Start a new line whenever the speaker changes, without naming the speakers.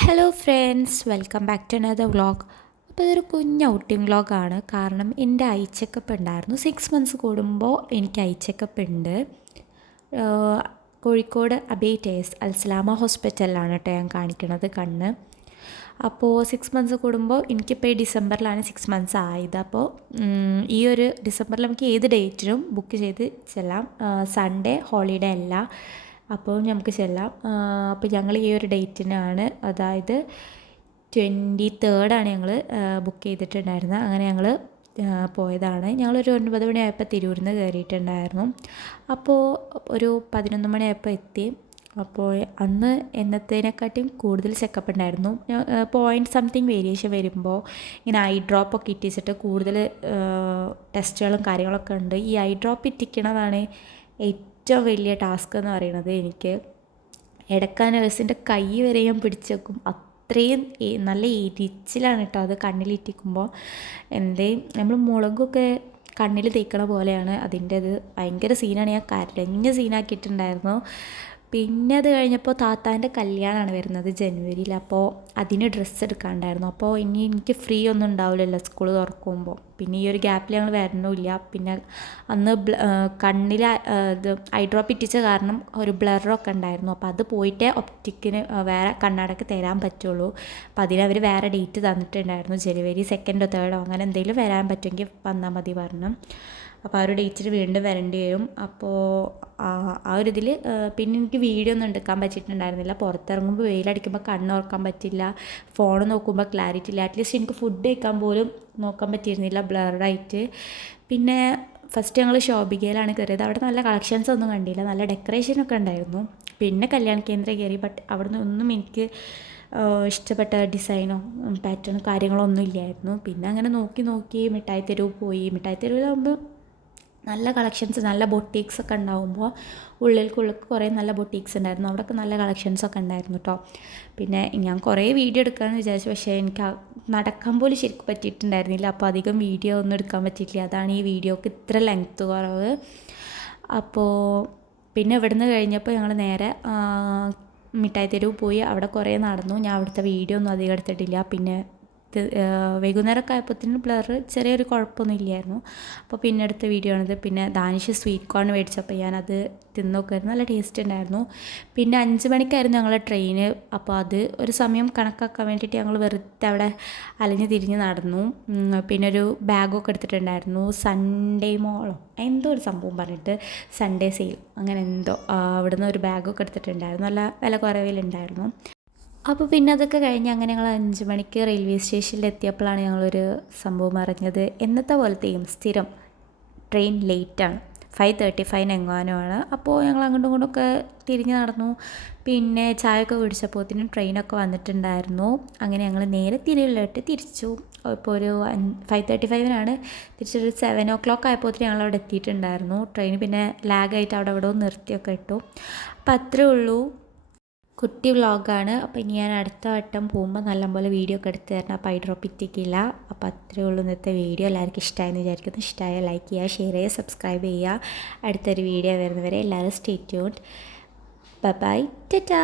Hello friends welcome back to another vlog അപ്പോൾ ഇതൊരു കുഞ്ഞ് ഔട്ടിംഗ് വ്ളോഗാണ് കാരണം എന്റെ ഐ ചെക്കപ്പ് ഉണ്ടായിരുന്നു. സിക്സ് മന്ത്സ് കൂടുമ്പോൾ എനിക്ക് ഐ ചെക്കപ്പ് ഉണ്ട്. കോഴിക്കോട് അബേറ്റേസ് അൽസലാമ ഹോസ്പിറ്റലിലാണ് കേട്ടോ ഞാൻ കാണിക്കണത് കണ്ണ്. അപ്പോൾ സിക്സ് മന്ത്സ് കൂടുമ്പോൾ എനിക്കിപ്പോൾ ഈ ഡിസംബറിലാണ് സിക്സ് മന്ത്സ് ആയത്. അപ്പോൾ ഈ ഒരു ഡിസംബറിൽ നമുക്ക് ഏത് ഡേറ്റിനും ബുക്ക് ചെയ്ത് ചെല്ലാം. സൺഡേ ഹോളിഡേ അല്ല. അപ്പോൾ നമുക്ക് ചെല്ലാം. അപ്പോൾ ഞങ്ങൾ ഈ ഒരു ഡേറ്റിനാണ്. അതായത് ട്വന്റി തേർഡാണ് ഞങ്ങൾ ബുക്ക് ചെയ്തിട്ടുണ്ടായിരുന്നത്. അങ്ങനെ ഞങ്ങൾ പോയതാണ്. ഞങ്ങളൊരു ഒൻപത് മണിയായപ്പോൾ തിരൂരിൽ നിന്ന് കയറിയിട്ടുണ്ടായിരുന്നു. അപ്പോൾ ഒരു പതിനൊന്ന് മണിയായപ്പോൾ എത്തി. അപ്പോൾ അന്ന് എന്നത്തേനെക്കാട്ടിയും കൂടുതൽ ചെക്കപ്പ് ഉണ്ടായിരുന്നു. പോയിന്റ് സംതിങ് വേരിയേഷൻ വരുമ്പോൾ ഇങ്ങനെ ഐ ഡ്രോപ്പൊക്കെ ഇട്ടിച്ചിട്ട് കൂടുതൽ ടെസ്റ്റുകളും കാര്യങ്ങളൊക്കെ ഉണ്ട്. ഈ ഐ ഡ്രോപ്പ് ഇറ്റിക്കണതാണ് ഏറ്റവും വലിയ ടാസ്ക് എന്ന് പറയുന്നത് എനിക്ക് ഇടയ്ക്ക് ആ നഴ്സിന്റെ കൈ വരെ ഞാൻ പിടിച്ചേക്കും. അത്രയും നല്ല എരിച്ചിലാണ് കേട്ടോ അത് കണ്ണിലിറ്റിക്കുമ്പോൾ എന്തേ നമ്മൾ മുളകൊക്കെ കണ്ണിൽ തേക്കണ പോലെയാണ് അതിന്റെ അത് ഭയങ്കര സീനാണ്. ഞാൻ കരഞ്ഞ സീനാക്കിയിട്ടുണ്ടായിരുന്നു. പിന്നെ അത് കഴിഞ്ഞപ്പോൾ താത്താന്റെ കല്യാണമാണ് വരുന്നത് ജനുവരിയിൽ. അപ്പോൾ അതിന് ഡ്രസ്സ് എടുക്കാണ്ടായിരുന്നു. അപ്പോൾ ഇനി എനിക്ക് ഫ്രീ ഒന്നും ഉണ്ടാവില്ലല്ലോ സ്കൂൾ തുറക്കുമ്പോൾ. പിന്നെ ഈ ഒരു ഗ്യാപ്പിൽ ഞങ്ങൾ വരണമില്ല പിന്നെ അന്ന് കണ്ണിൽ ഇത് ഐ ഡ്രോപ്പ് ഇറ്റിച്ച കാരണം ഒരു ബ്ലറൊക്കെ ഉണ്ടായിരുന്നു. അപ്പോൾ അത് പോയിട്ടേ ഒപ്റ്റിക്കിന് വേറെ കണ്ണടക്ക് തരാൻ പറ്റുള്ളൂ. അപ്പോൾ അതിനവർ വേറെ ഡേറ്റ് തന്നിട്ടുണ്ടായിരുന്നു. ജനുവരി സെക്കൻഡോ തേർഡോ അങ്ങനെ എന്തെങ്കിലും വരാൻ പറ്റുമെങ്കിൽ വന്നാൽ മതി പറഞ്ഞു. അപ്പോൾ ആ ഒരു ഡേറ്റിന് വീണ്ടും വരേണ്ടി വരും. അപ്പോൾ ആ ഒരു ഇതിൽ പിന്നെ എനിക്ക് വീഡിയോ ഒന്നും എടുക്കാൻ പറ്റിയിട്ടുണ്ടായിരുന്നില്ല. പുറത്തിറങ്ങുമ്പോൾ വെയിലടിക്കുമ്പോൾ കണ്ണ് ഓർക്കാൻ പറ്റില്ല. ഫോൺ നോക്കുമ്പോൾ ക്ലാരിറ്റി ഇല്ല. അറ്റ്ലീസ്റ്റ് എനിക്ക് ഫുഡ് കഴിക്കാൻ പോലും നോക്കാൻ പറ്റിയിരുന്നില്ല. ബ്ലറായിട്ട് പിന്നെ ഫസ്റ്റ് ഞങ്ങൾ ശോഭികയിലാണ് കയറിയത്. അവിടെ നല്ല കളക്ഷൻസ് ഒന്നും കണ്ടില്ല. നല്ല ഡെക്കറേഷനൊക്കെ ഉണ്ടായിരുന്നു. പിന്നെ കല്യാണ കേന്ദ്രം കയറി ബട്ട് അവിടുന്ന് ഒന്നും എനിക്ക് ഇഷ്ടപ്പെട്ട ഡിസൈനോ പാറ്റേണോ കാര്യങ്ങളോ ഒന്നും ഇല്ലായിരുന്നു. പിന്നെ അങ്ങനെ നോക്കി നോക്കി മിഠായി തെരുവ് പോയി. മിഠായി തെരുവിലാകുമ്പോൾ നല്ല കളക്ഷൻസ് നല്ല ബൊട്ടീക്സ് ഒക്കെ ഉണ്ടാകുമ്പോൾ ഉള്ളിൽക്കുള്ളിൽ കുറേ നല്ല ബൊട്ടീക്സ് ഉണ്ടായിരുന്നു. അവിടെയൊക്കെ നല്ല കളക്ഷൻസ് ഒക്കെ ഉണ്ടായിരുന്നു കേട്ടോ പിന്നെ ഞാൻ കുറേ വീഡിയോ എടുക്കാമെന്ന് വിചാരിച്ചു. പക്ഷേ എനിക്ക് നടക്കാൻ പോലും ശരിക്കും പറ്റിയിട്ടുണ്ടായിരുന്നില്ല. അപ്പോൾ അധികം വീഡിയോ ഒന്നും എടുക്കാൻ പറ്റിയിട്ടില്ല. അതാണ് ഈ വീഡിയോക്ക് ഇത്ര ലെങ്ത്ത് കുറവ്. അപ്പോൾ പിന്നെ ഇവിടുന്ന് കഴിഞ്ഞപ്പോൾ ഞങ്ങൾ നേരെ മിഠായി തെരുവ് പോയി. അവിടെ കുറേ നടന്നു. ഞാൻ അവിടുത്തെ വീഡിയോ ഒന്നും അധികം എടുത്തിട്ടില്ല. പിന്നെ വൈകുന്നേരമൊക്കെ ആയപ്പോഴത്തേനും ബ്ലർ ചെറിയൊരു കുഴപ്പമൊന്നും ഇല്ലായിരുന്നു. അപ്പോൾ പിന്നെ അടുത്ത വീഡിയോ ആണിത്. പിന്നെ ദാനിഷ് സ്വീറ്റ് കോൺ മേടിച്ചപ്പോൾ ഞാനത് തിന്നോക്കായിരുന്നു നല്ല ടേസ്റ്റ് ഉണ്ടായിരുന്നു. പിന്നെ അഞ്ച് മണിക്കായിരുന്നു ഞങ്ങളുടെ ട്രെയിൻ അപ്പോൾ അത് ഒരു സമയം കണക്കാക്കാൻ വേണ്ടിയിട്ട് ഞങ്ങൾ വെറുതെ അവിടെ അലഞ്ഞ് തിരിഞ്ഞ് നടന്നു. പിന്നെ ഒരു ബാഗൊക്കെ എടുത്തിട്ടുണ്ടായിരുന്നു. സൺഡേ മോളോ എന്തോ ഒരു സംഭവം പറഞ്ഞിട്ട് സൺഡേ സെയിൽ അങ്ങനെ എന്തോ അവിടുന്ന് ഒരു ബാഗൊക്കെ എടുത്തിട്ടുണ്ടായിരുന്നു. നല്ല വില കുറവിലുണ്ടായിരുന്നു. അപ്പോൾ പിന്നെ അതൊക്കെ കഴിഞ്ഞ് അങ്ങനെ ഞങ്ങൾ അഞ്ച് മണിക്ക് റെയിൽവേ സ്റ്റേഷനിൽ എത്തിയപ്പോഴാണ് ഞങ്ങളൊരു സംഭവം അറിഞ്ഞത്. എന്നത്തെ പോലത്തെയും സ്ഥിരം ട്രെയിൻ ലേറ്റാണ് ഫൈവ് തേർട്ടി ഫൈവ് എങ്ങാനുമാണ് അപ്പോൾ ഞങ്ങൾ അങ്ങോട്ടും ഇങ്ങോട്ടൊക്കെ തിരിഞ്ഞ് നടന്നു. പിന്നെ ചായയൊക്കെ കുടിച്ചപ്പോഴത്തേനും ട്രെയിനൊക്കെ വന്നിട്ടുണ്ടായിരുന്നു. അങ്ങനെ ഞങ്ങൾ നേരെ തിരിയിലോട്ട് തിരിച്ചു. ഇപ്പോൾ ഒരു ഫൈവ് തേർട്ടി ഫൈവിനാണ് തിരിച്ചൊരു സെവൻ ഓ ക്ലോക്ക് ആയപ്പോഴത്തേനും ഞങ്ങൾ അവിടെ എത്തിയിട്ടുണ്ടായിരുന്നു. ട്രെയിൻ പിന്നെ ലാഗായിട്ട് അവിടെ അവിടെ നിർത്തിയൊക്കെ ഇട്ടു. അപ്പം അത്രേ ഉള്ളൂ. കുട്ടി വ്ളോഗാണ്. അപ്പോൾ ഇനി ഞാൻ അടുത്ത വട്ടം പോകുമ്പോൾ നല്ലപോലെ വീഡിയോ ഒക്കെ എടുത്ത് തരണം. അപ്പോൾ ഡ്രോപ്പ് ഇറ്റിക്കില്ല അപ്പോൾ അത്രയേ ഉള്ളൂ ഇന്നത്തെ വീഡിയോ. എല്ലാവർക്കും ഇഷ്ടമായെന്ന് വിചാരിക്കുന്നു. ഇഷ്ടമായ ലൈക്ക് ചെയ്യുക ഷെയർ ചെയ്യുക സബ്സ്ക്രൈബ് ചെയ്യുക. അടുത്തൊരു വീഡിയോ വരുന്നവരെ എല്ലാവരും സ്റ്റേ ട്യൂൺഡ് ബൈ ടാറ്റാ